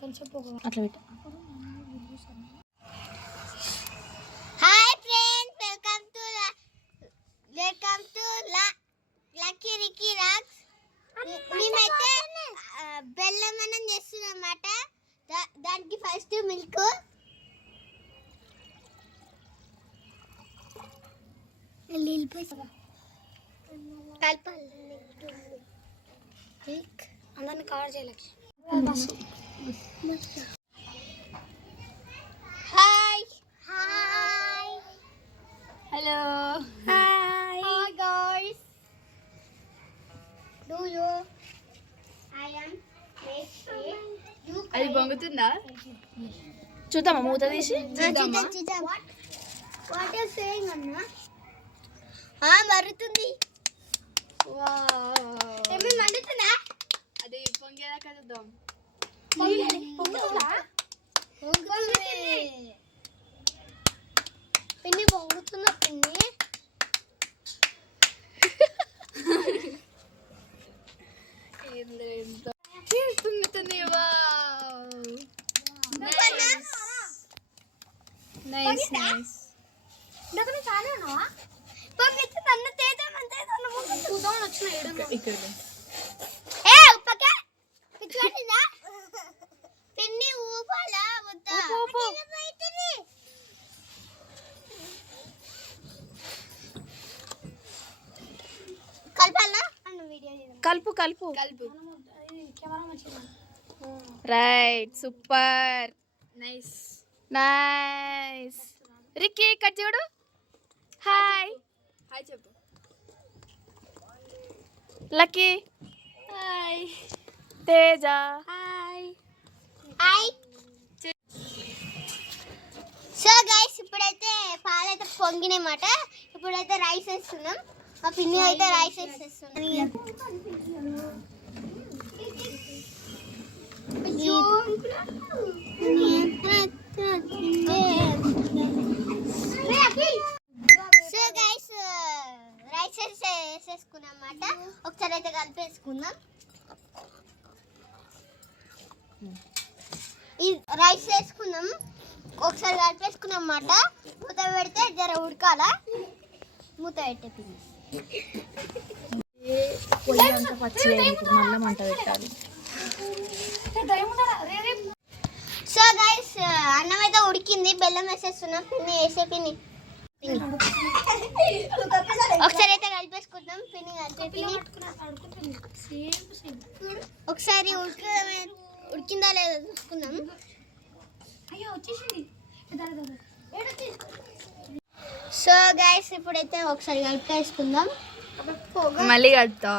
కొంచెం అట్లా పెట్టు. Hi friends, welcome to Lucky Ricky rocks. మేమైతే బెల్లం అన్నం చేస్తున్నాం అన్నమాట. దానికి ఫస్ట్ మిల్క్, అందరిని కవర్ చేయలేక. Hi hi hello hi guys, do you I am అది పొంగుతుందా చూద్దామా? మూత తీసి చూద్దాం. వాట్ ఆర్ సేయింగ్ అన్నా? మరుతుంది. ఏమి మండుతుందా? అది పొంగేదాకా చూద్దాం. పిన్ని పొంగుతుందా? పిన్ని పొంగుతుంది. పిన్ని ఊపాలా వద్దా? కలపాలా? కలుపు కలుపు కలుపు. Right, super, nice nice. Ricky cut చూడు. హాయ్ హాయ్ చెప్పు. Lucky hi. Teja hi hi. So guys, ఇప్పుడైతే పాలైతే పొంగినమాట. ఇప్పుడైతే రైస్ వేస్తున్నాం. మా పిన్ని అయితే రైస్ వేసేస్తున్నాం. సో గైస్, రైస్ వేసేసుకున్నాం అన్నమాట. ఒకసారి అయితే కలిపేసుకుందాం. ఈ రైస్ వేసుకున్నాం, ఒకసారి కలిపేసుకున్నాం అన్నమాట. మూత పెడితే జర ఉడకాల. మూత పెట్టే మళ్ళీ మంట పెట్టాలి. సో గైస్, అన్నం అయితే ఉడికింది. బెల్లం వేసేస్తున్నాం. పిన్ని వేసే పిన్ని ఒకసారి అయితే కలిపేసుకుందాం. పిన్ని కలిపే పిన్ని ఒకసారి ఉడికిందా లేదా చూసుకుందాం. సో గైస్, ఇప్పుడైతే ఒకసారి కలిపేసుకుందాం. మళ్ళీ కలుపుతా.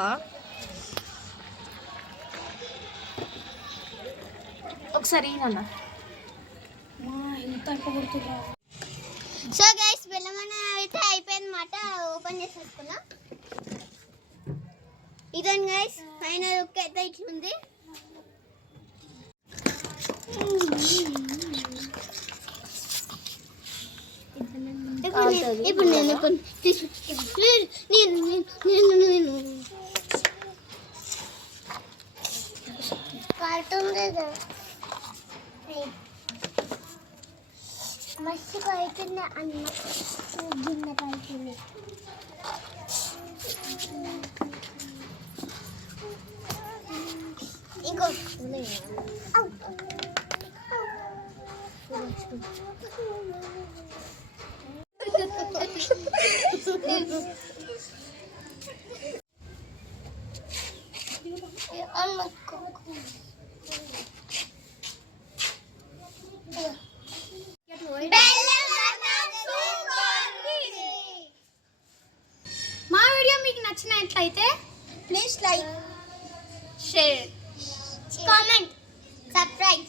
ఒకసారి సో గైస్, బెల్లం అన్నం అయితే అయిపోయిందన్నమాట. ఓపెన్ చేసేసుకున్నాం. ఇదండి గైస్, ఫైనల్ లుక్ అయితే ఇట్లుంది. ఇప్పుడు నేను మస్తు అవుతుంది అన్న. గిన్నె అవుతుంది. ఇంకో మా వీడియో మీకు నచ్చినట్లయితే please like, share, comment, subscribe.